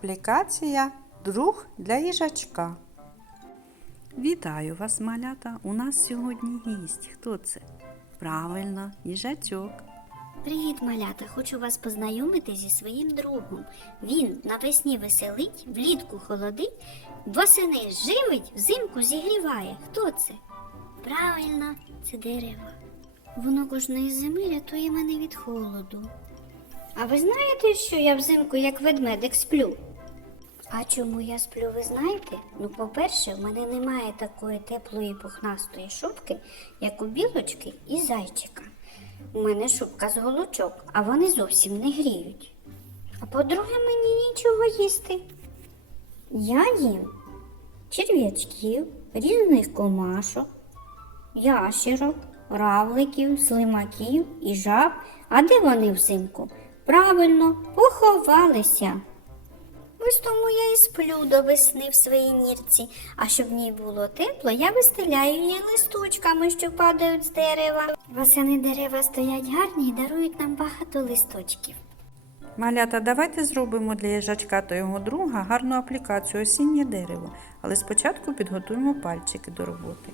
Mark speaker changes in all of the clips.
Speaker 1: Аплікація Друг для їжачка. Вітаю вас, малята! У нас сьогодні гість. Хто це? Правильно, їжачок.
Speaker 2: Привіт, малята! Хочу вас познайомити зі своїм другом. Він навесні веселить, влітку холодить, восени живить, взимку зігріває. Хто це? Правильно, це дерево. Воно кожної зими рятує мене від холоду. А ви знаєте, що я взимку як ведмедик сплю? А чому я сплю, ви знаєте? Ну, по-перше, в мене немає такої теплої пухнастої шубки, як у білочки і зайчика. У мене шубка з голочок, а вони зовсім не гріють. А по-друге, мені нічого їсти. Я їм черв'ячків, різних комашок, ящерок, равликів, слимаків і жаб. А де вони взимку? Правильно, поховалися. Ось тому я і сплю до весни в своїй нірці, а щоб в ній було тепло, я вистеляю її листочками, що падають з дерева. Восени дерева стоять гарні і дарують нам багато листочків.
Speaker 1: Малята, давайте зробимо для їжачка та його друга гарну аплікацію осіннє дерево, але спочатку підготуємо пальчики до роботи.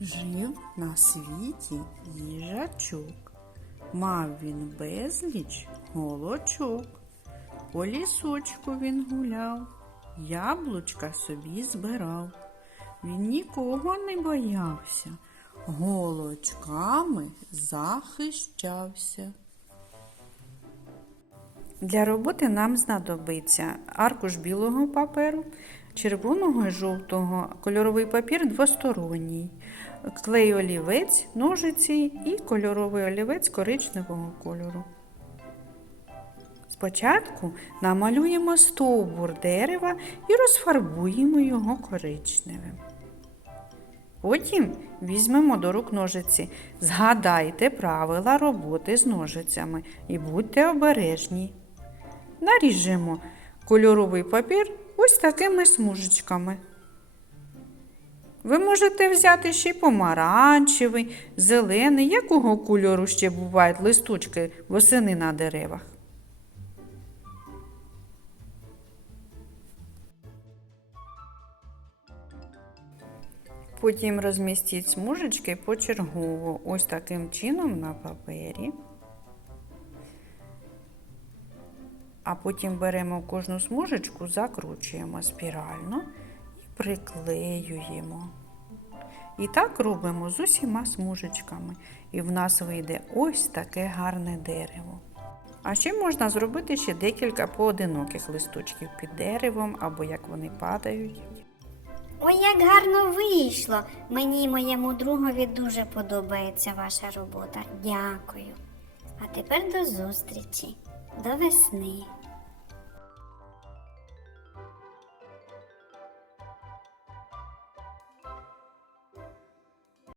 Speaker 1: Жив на світі їжачок. Мав він безліч голочок. По лісочку він гуляв, яблучка собі збирав. Він нікого не боявся, голочками захищався. Для роботи нам знадобиться аркуш білого паперу, червоного і жовтого, кольоровий папір двосторонній, клей олівець, ножиці і кольоровий олівець коричневого кольору. Спочатку намалюємо стовбур дерева і розфарбуємо його коричневим. Потім візьмемо до рук ножиці. Згадайте правила роботи з ножицями і будьте обережні. Наріжемо кольоровий папір ось такими смужечками. Ви можете взяти ще й помаранчевий, зелений, якого кольору ще бувають листочки восени на деревах. Потім розмістіть смужечки почергово, ось таким чином на папері. А потім беремо кожну смужечку, закручуємо спірально і приклеюємо. І так робимо з усіма смужечками. І в нас вийде ось таке гарне дерево. А ще можна зробити ще декілька поодиноких листочків під деревом або як вони падають.
Speaker 2: Ой, як гарно вийшло! Мені і моєму другові дуже подобається ваша робота. Дякую. А тепер до зустрічі, до весни.